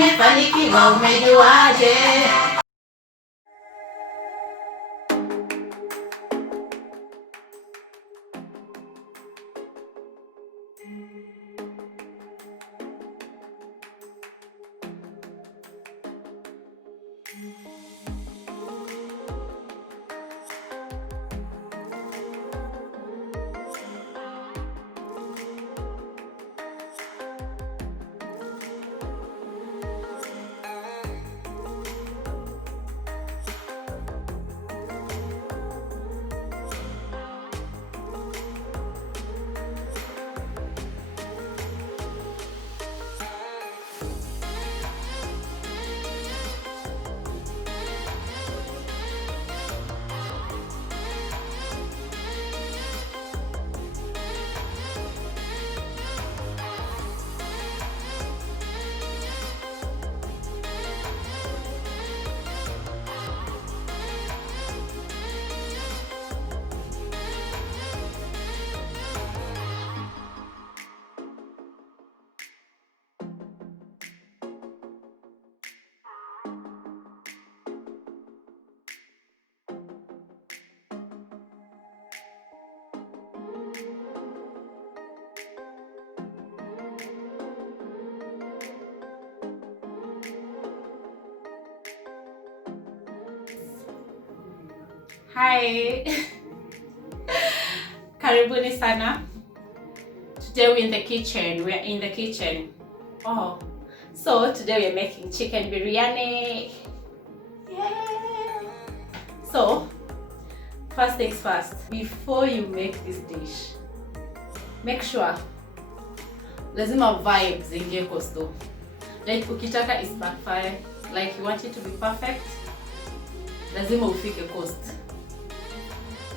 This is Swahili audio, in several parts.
nimefanikiwa, umejuaje? Hi. Karibuni sana. Today we're in the kitchen. We're in the kitchen. Oh. So today we're making chicken biryani. Yeah. So, first things first. Before you make this dish, make sure lazima vibes ingie kosto. Like ukitaka is backfire. Like you want it to be perfect, lazima ufike coast.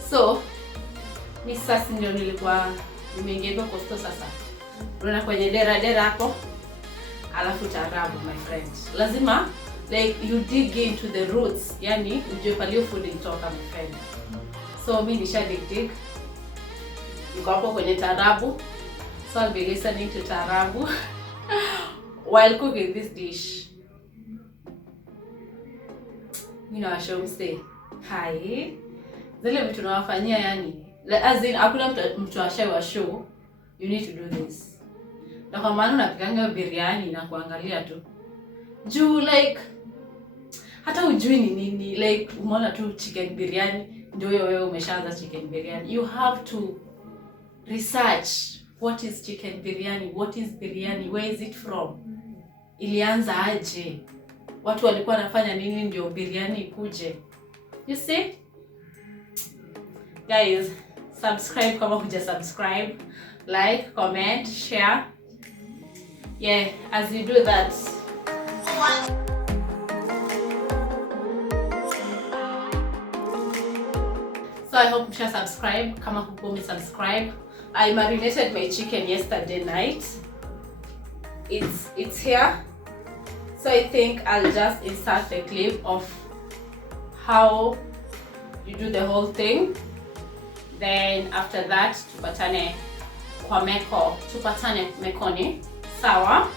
So, mi sasa ndio nilikuwa nimeingia kosto sasa. Unaona kwenye dera hapo. Alafu taarabu my friend. Lazima like you dig into the roots. Yani ujue pale food inatoka my friend. So mi nisha dig. Niko hapo kwenye taarabu. So I'll be listening to taarabu while cooking this dish. You know, I should say hi. Zile vitu nawafanyia yani. As in, hakuna mtu ashawa show. You need to do this. Na kwa maana unapikanga biryani na kuangalia tu. Juu like hata ujui ni nini, like umeona tu chicken biryani ndio wewe umeshaanza chicken biryani. You have to research what is chicken biryani, what is biryani, where is it from? Ilianza aje? Watu walikuwa wanafanya nini ndio biryani ikuje? You see? Guys, subscribe kama huja subscribe, like, comment, share. Yeah, as you do that. So I hope you shall subscribe. Kama huko subscribe. I marinated my chicken yesterday night. It's here. So I think I'll just insert the clip of how you do the whole thing. Then after that, tupatane kwa meko, tupatane mekoni. Sawa?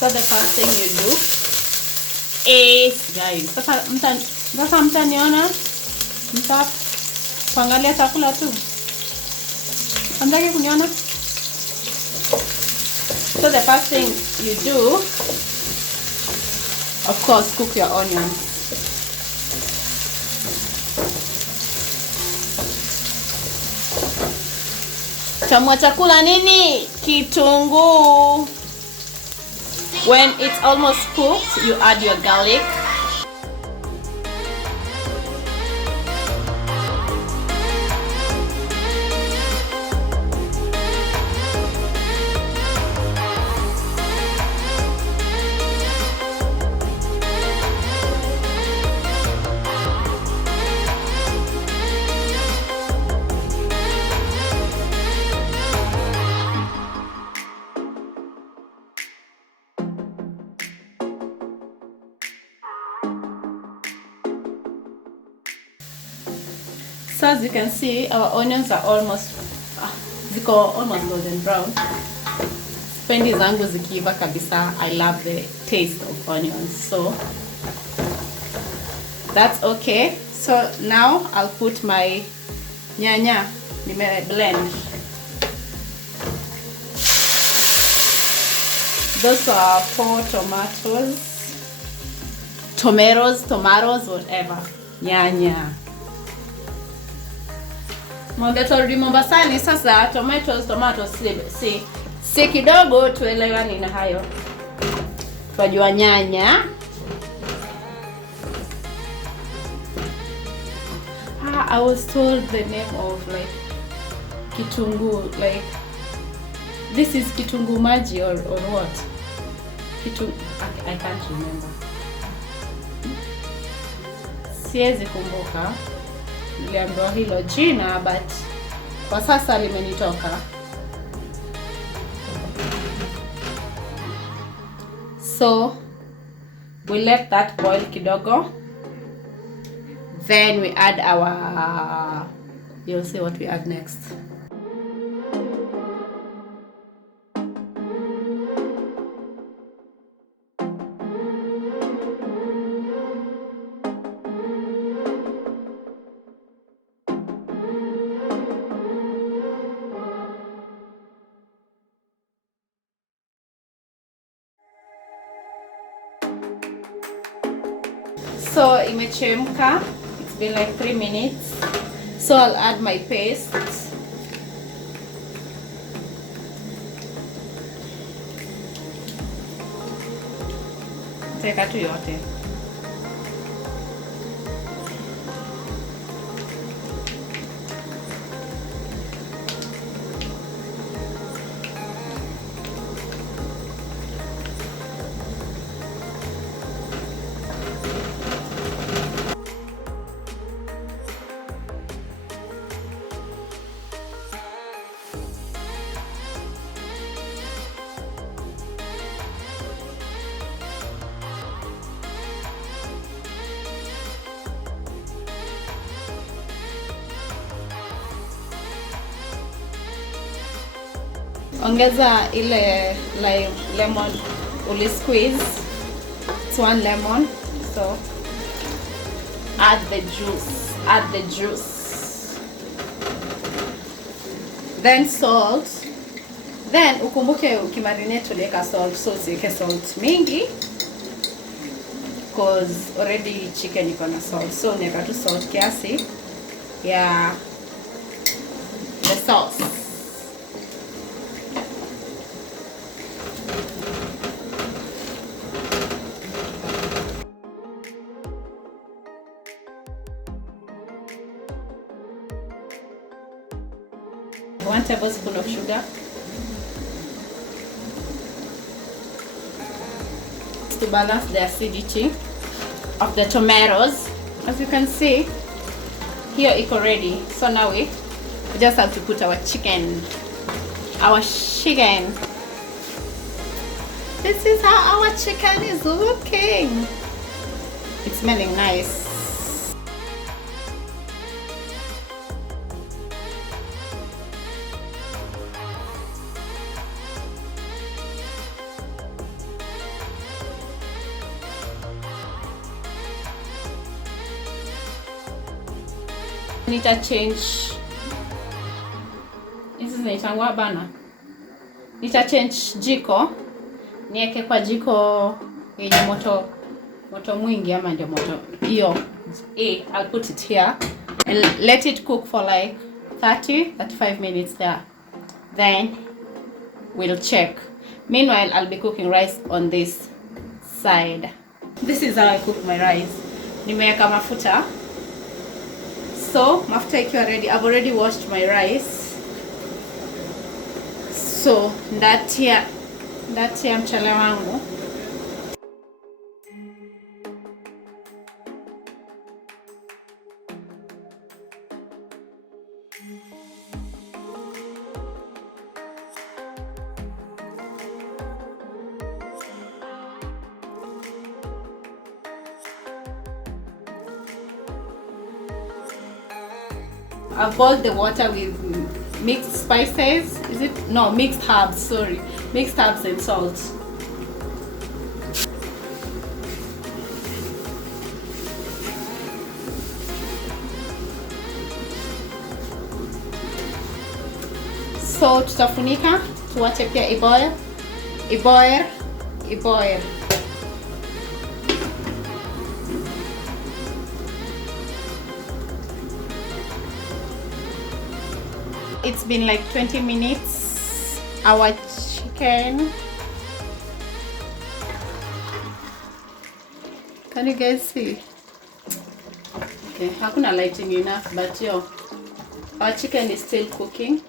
So the first thing you do is, guys, sasa mtaniona kuangalia chakula tu, hamtaki kuniona. So the first thing you do, of course, cook your onions. Chamua chakula nini? Kitunguu. When it's almost cooked, you add your garlic. So as you can see, our onions are almost golden brown. Spendi zangu zikiiva kabisa. I love the taste of onions, so that's okay. So now I'll put my nyanya, blend. Those are 4 tomatoes, whatever. Nyanya. Mwangetorudi Mombasani sasa, tomatoes si kidogo, tuelewani na hayo. Twajua nyanya. I was told the name of like kitunguu, like this is kitunguu maji or what? I can't remember. Siwezi kumbuka. Niliambiwa hilo jina, but kwa sasa limenitoka. So we let that boil kidogo. Then we add our, you'll see what we add next. So imechemka. It's been like 3 minutes. So I'll add my paste. Teka tu yote. Ongeza ile lemon uli squeeze. It's 1 lemon. So add the juice. Then salt. Then ukumbuke ukimarinate uliweka salt, so usiweke salt mingi because already chicken iko na salt. So unaweka tu salt kiasi ya the sauce. One tablespoon of sugar. To balance the acidity of the tomatoes. As you can see, here it's already. So now we just have to put our chicken. This is how our chicken is looking. It's smelling nice. Nita change hizi zinaitangwa bana. Nita change jiko, niweke kwa jiko yenye moto mwingi ama ndio moto hiyo. I'll put it here and let it cook for like 35 minutes there. Then we'll check. Meanwhile, I'll be cooking rice on this side. This is how I cook my rice. Nimeweka mafuta. So, mafuta ikiwa ready, I've already washed my rice. So, ndatia mchele wangu. I've boiled the water with mixed spices. Is it? No, mixed herbs, sorry. Mixed herbs and salt. So tutafunika, tuache pia iboil. It's been like 20 minutes. Our chicken. Can you guys see? Okay, hakuna lighting enough, but our chicken is still cooking.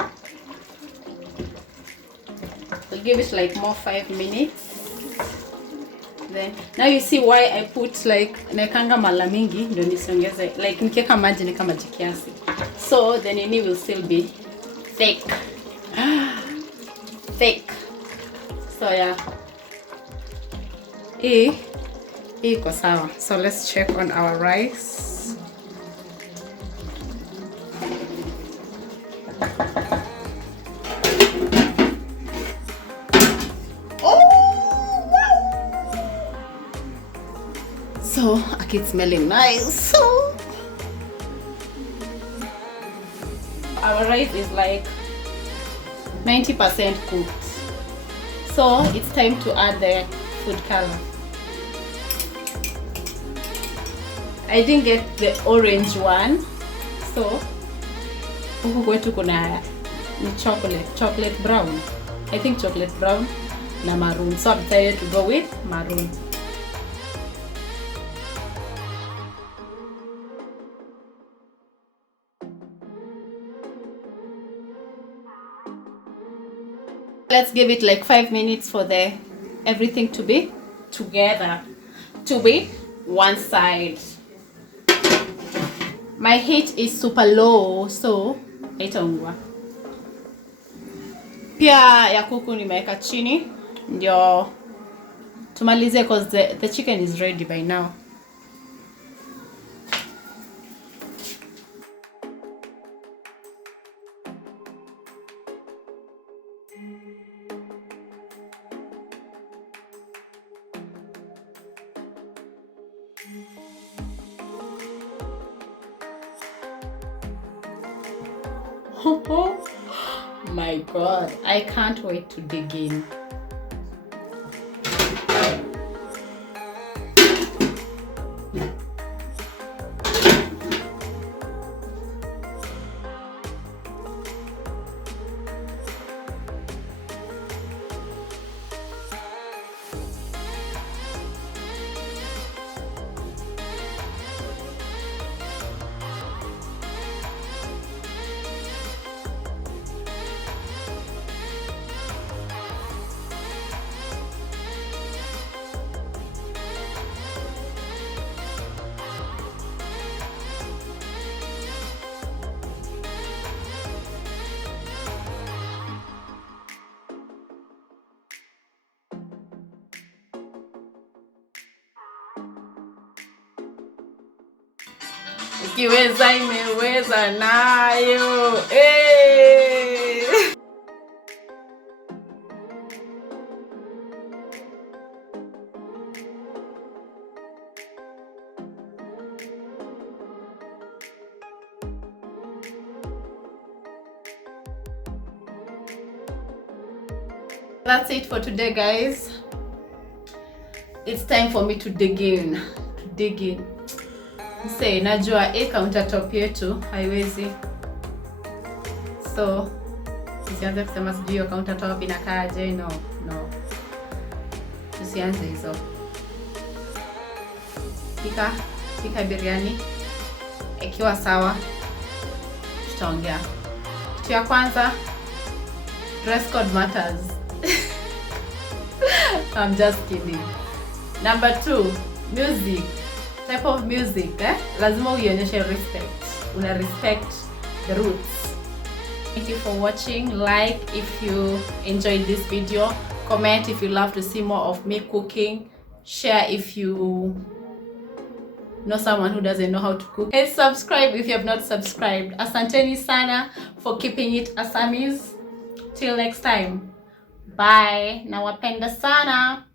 I'll give it like more 5 minutes. Then now you see why I put like naekanga mala mingi ndio nisiongeze, like nikiweka maji ni kama kiasi. So the nini will still be thick. So yeah. Iko sawa. So let's check on our rice. So it's smelling nice. So our rice is like 90% cooked. So it's time to add the food color. I didn't get the orange one, so huku kwetu kuna ni chocolate brown. I think chocolate brown na maroon. So I'm decided to go with maroon. Let's give it like 5 minutes for everything to be together, to be one side. My heat is super low, so haitaungua. Pia ya kuku nimeweka chini ndio tumalize, because the chicken is ready by now. Oh my God, I can't wait to dig in. Ukiweza imeweza nayo. that's it for today, guys. It's time for me to dig in. Say, najua countertop yetu haiwezi. So, usianze kusema sijui hiyo countertop inakaaje. No. Usianze hizo. Pika biryani. Ikiwa sawa, tutaongea. Kitu ya kwanza, dress code matters. I'm just kidding. Number 2, music. Type of music, lazima uionyeshe respect. Una respect the roots. Thank you for watching. Like if you enjoyed this video. Comment if you love to see more of me cooking. Share if you know someone who doesn't know how to cook. And subscribe if you have not subscribed. Asanteni sana for keeping it Assamese. Till next time. Bye. Nawapenda sana.